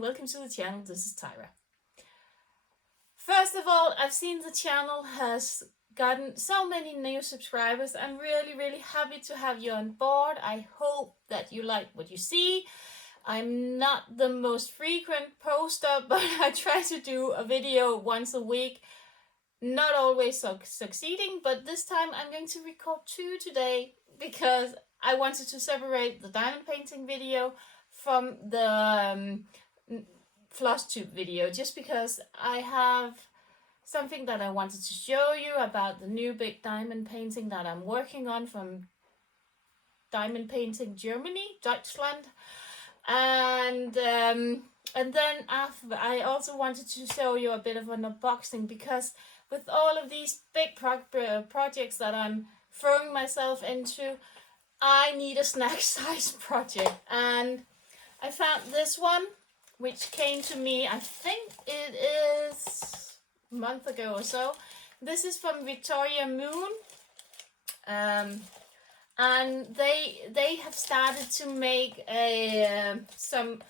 and welcome to the channel. This is Tyra. First of all, I've seen the channel has gotten so many new subscribers. I'm really happy to have you on board. I hope that you like what you see. I'm not the most frequent poster, but I try to do a video once a week. Not always succeeding, but this time I'm going to record 2 today because I wanted to separate the diamond painting video from the floss tube video, just because I have something that I wanted to show you about the new big diamond painting that I'm working on from Diamond Painting Germany, Deutschland. And then after, I also wanted to show you a bit of an unboxing, because with all of these big projects that I'm throwing myself into, I need a snack size project. And I found this one, which came to me, I think it is a month ago or so. This is from Victoriamoon. And they have started to make some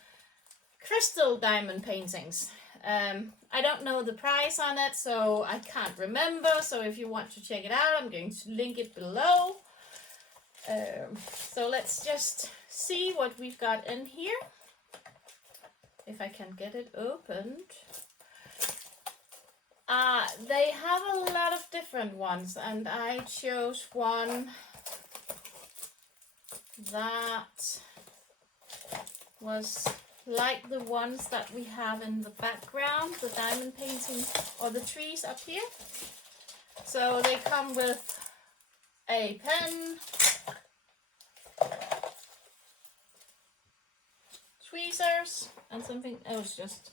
crystal diamond paintings. I don't know the price on it, so I can't remember. So if you want to check it out, I'm going to link it below. So let's just see what we've got in here. If I can get it opened. They have a lot of different ones, and I chose one that was like the ones that we have in the background, the diamond painting or the trees up here. So they come with a pen, tweezers, and something else just,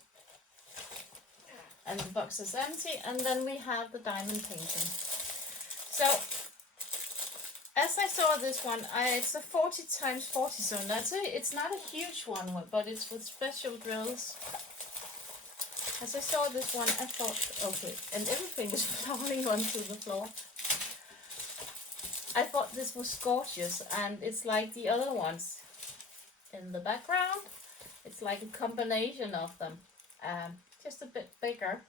and the box is empty, and then we have the diamond painting. So as I saw this one, it's a 40 x 40, so it's not a huge one, but it's with special drills. As I saw this one, I thought, okay, and everything is falling onto the floor. I thought this was gorgeous, and it's like the other ones in the background. It's like a combination of them, just a bit bigger,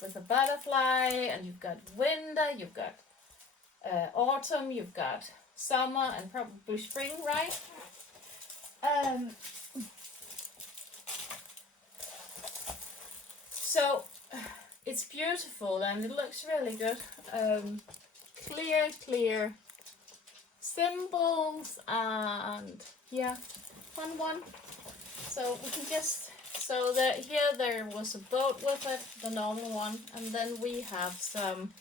with a butterfly, and you've got winter, you've got autumn, you've got summer, and probably spring, right? So it's beautiful and it looks really good. Clear symbols, and yeah, fun one. So we can just, so that here there was a boat with it, the normal one, and then we have some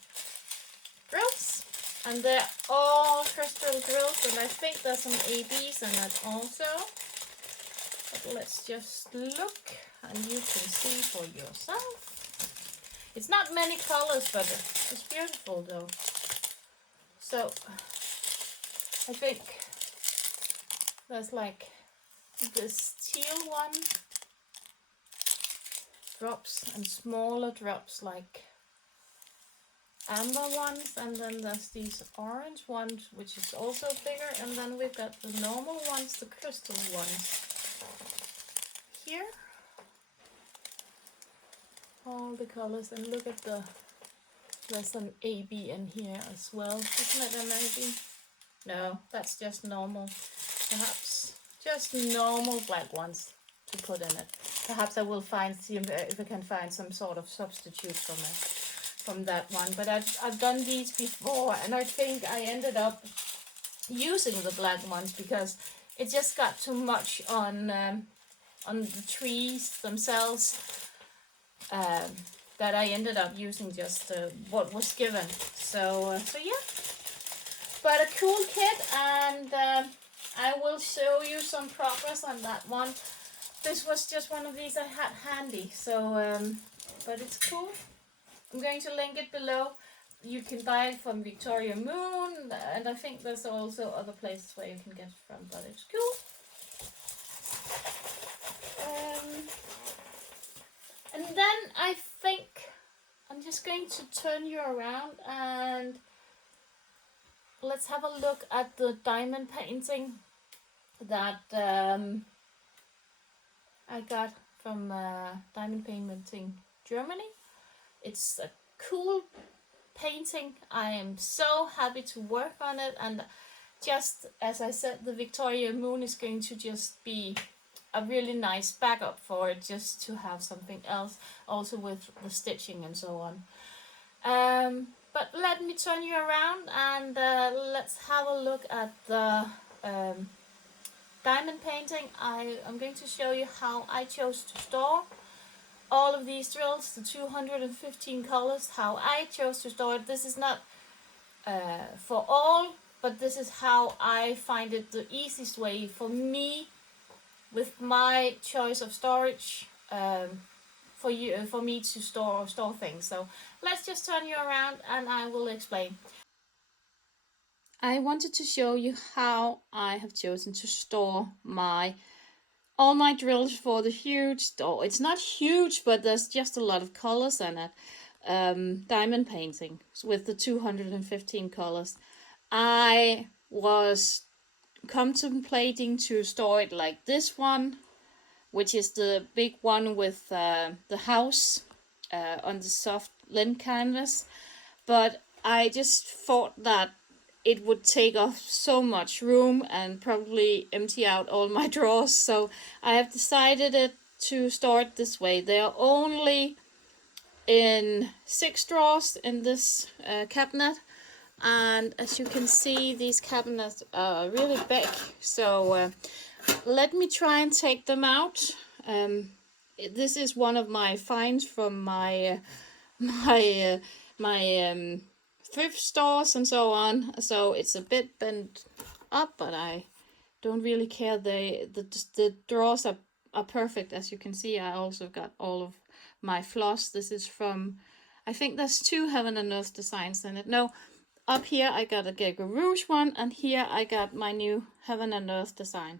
drills. And they're all crystal drills, and I think there's some ABs in it also. But let's just look, and you can see for yourself. It's not many colors, but it's beautiful though. So I think there's like this teal one, drops, and smaller drops like amber ones, and then there's these orange ones, which is also bigger, and then we've got the normal ones, the crystal ones here. All the colors, and look at there's an AB in here as well. Isn't it an AB? No, that's just normal. Perhaps just normal black ones to put in it. Perhaps I will see if I can find some sort of substitute from that one, but I've done these before, and I think I ended up using the black ones because it just got too much on the trees themselves, that I ended up using just what was given. So yeah, but a cool kit, and I will show you some progress on that one. This was just one of these I had handy, so but it's cool. I'm going to link it below. You can buy it from Victoriamoon, and I think there's also other places where you can get it from, but it's cool. And then I think I'm just going to turn you around, and let's have a look at the diamond painting that I got from Diamond Painting Germany. It's a cool painting. I am so happy to work on it, and just as I said, the Victoriamoon is going to just be a really nice backup for it, just to have something else also with the stitching and so on. But let me turn you around and let's have a look at the diamond painting. I'm going to show you how I chose to store all of these drills, the 215 colors, how I chose to store it. This is not for all, but this is how I find it the easiest way for me with my choice of storage, for me to store things. So let's just turn you around and I will explain. I wanted to show you how I have chosen to store all my drills for the huge store. It's not huge, but there's just a lot of colors in it. Diamond painting with the 215 colors. I was contemplating to store it like this one, which is the big one with the house on the soft linen canvas, but I just thought that it would take up so much room and probably empty out all my drawers, so I have decided to store it this way. They are only in 6 drawers in this cabinet, and as you can see, these cabinets are really big, so let me try and take them out. This is one of my finds from my thrift stores and so on, so it's a bit bent up, but I don't really care. The drawers are perfect. As you can see, I also got all of my floss. This is from, I think there's 2 Heaven and Earth designs in it. No, up here I got a Gecko Rouge one, and here I got my new Heaven and Earth design.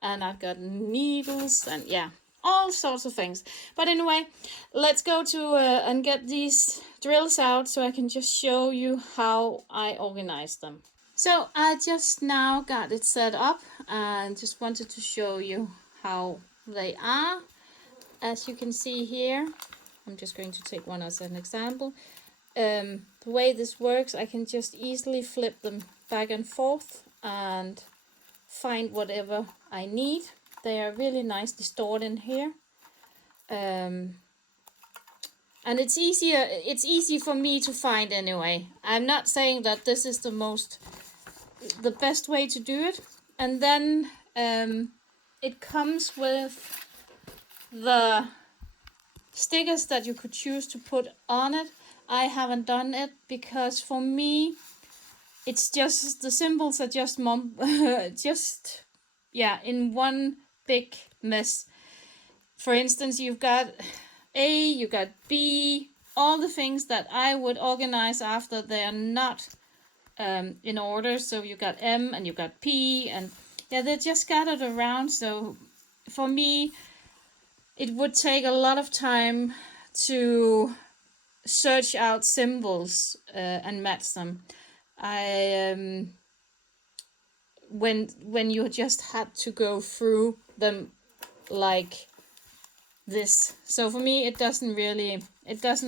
And I've got needles and yeah, all sorts of things. But anyway, let's go to and get these drills out so I can just show you how I organize them. So I just now got it set up and just wanted to show you how they are. As you can see here, I'm just going to take one as an example. The way this works, I can just easily flip them back and forth and find whatever I need. They are really nicely stored in here, and it's easy for me to find anyway. I'm not saying that this is the best way to do it. And then it comes with the stickers that you could choose to put on it. I haven't done it because for me it's just the symbols are just in one big mess. For instance, you've got A, you got B, all the things that I would organize after they are not in order. So you got M and you got P, and yeah, they're just scattered around. So for me, it would take a lot of time to search out symbols and match them. When you just had to go through them like this. So for me, it doesn't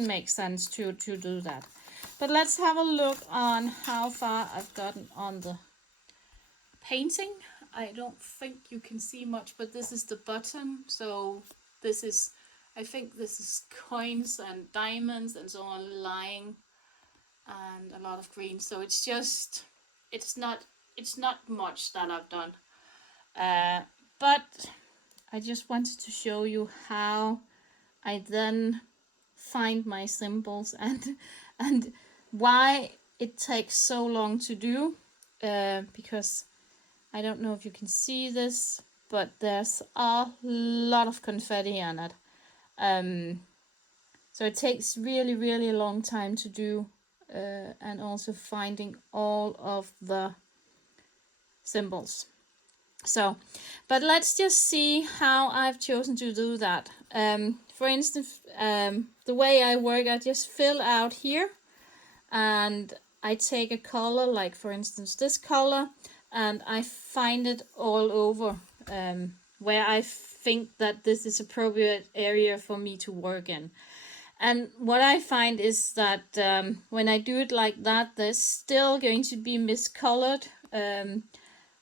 make sense to do that. But let's have a look on how far I've gotten on the painting. I don't think you can see much, but this is the bottom. So I think this is coins and diamonds and so on lying, and a lot of green. So it's not much that I've done. But I just wanted to show you how I then find my symbols and why it takes so long to do, because I don't know if you can see this, but there's a lot of confetti on it. So it takes really, really a long time to do, and also finding all of the symbols. So, but let's just see how I've chosen to do that. For instance, the way I work, I just fill out here, and I take a color, like for instance this color, and I find it all over where I think that this is appropriate area for me to work in. And what I find is that when I do it like that, there's still going to be miscolored.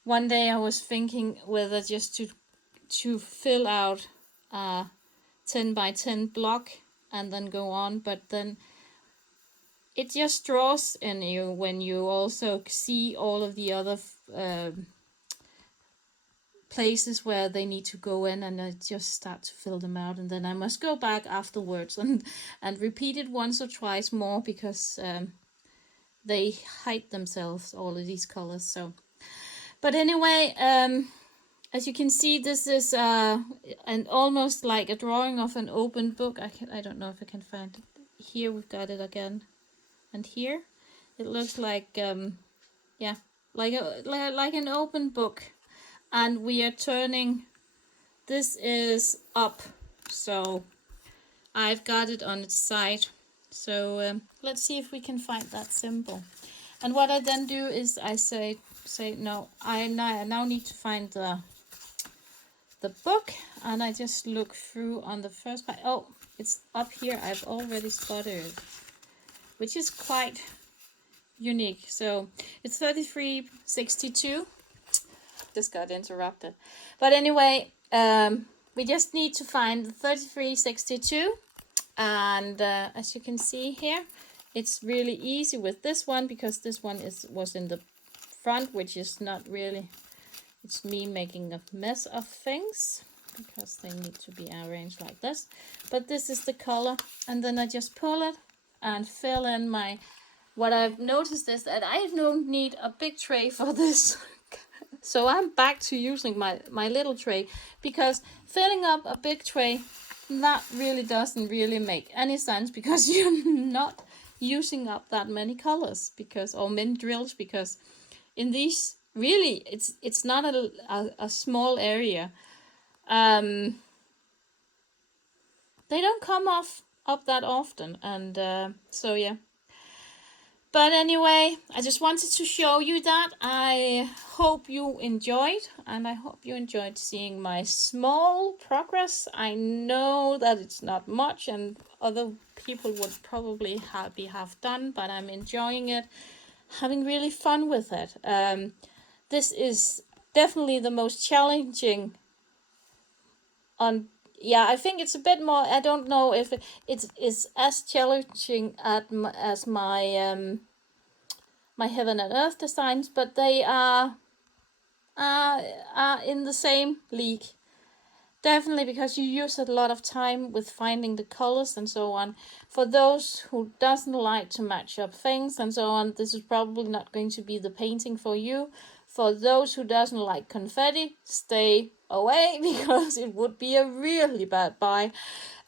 One day I was thinking whether just to fill out a 10 by 10 block and then go on, but then it just draws in you when you also see all of the other places where they need to go in, and I just start to fill them out, and then I must go back afterwards and repeat it once or twice more because they hide themselves, all of these colors. So, but anyway, as you can see, this is an almost like a drawing of an open book. I don't know if I can find it. Here we've got it again, and here it looks like yeah, like an open book, and we are turning. This is up, so I've got it on its side. So let's see if we can find that symbol. And what I then do is I say no, I now need to find the book, and I just look through on the first page. Oh, it's up here. I've already spotted it, which is quite unique. So it's 3362. Just got interrupted, but anyway, we just need to find the 3362, and as you can see here, it's really easy with this one because this one was in the front, which is not really. It's me making a mess of things because they need to be arranged like this. But this is the color, and then I just pull it and fill in my. What I've noticed is that I don't need a big tray for this. So I'm back to using my little tray, because filling up a big tray, that really doesn't really make any sense, because you're not using up that many colors or many drills, because in these really it's not a small area. They don't come up that often, and so yeah. But anyway, I just wanted to show you that. I hope you enjoyed, and I hope you enjoyed seeing my small progress. I know that it's not much, and other people would probably be half done, but I'm enjoying it, having really fun with it. This is definitely the most challenging I think it's a bit more. I don't know if it is as challenging as my my heaven and earth designs, but they are in the same league. Definitely, because you use a lot of time with finding the colors and so on. For those who doesn't like to match up things and so on, this is probably not going to be the painting for you. For those who doesn't like confetti, stay away, because it would be a really bad buy.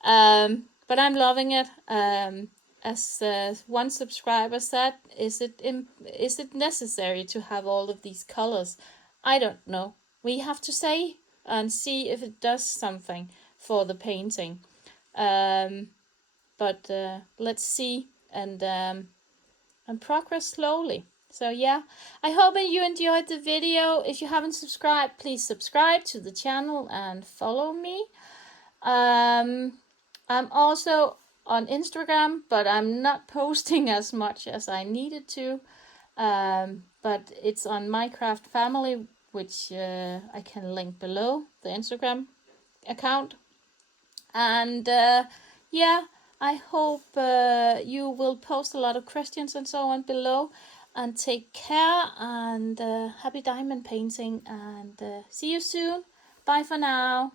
But I'm loving it. As one subscriber said, is it necessary to have all of these colors? I don't know. We have to say and see if it does something for the painting. But let's see and progress slowly. So yeah, I hope you enjoyed the video. If you haven't subscribed, please subscribe to the channel and follow me. I'm also on Instagram, but I'm not posting as much as I needed to. But it's on Minecraft Family, which I can link below, the Instagram account. And yeah, I hope you will post a lot of questions and so on below. And take care, and happy diamond painting, and see you soon. Bye for now.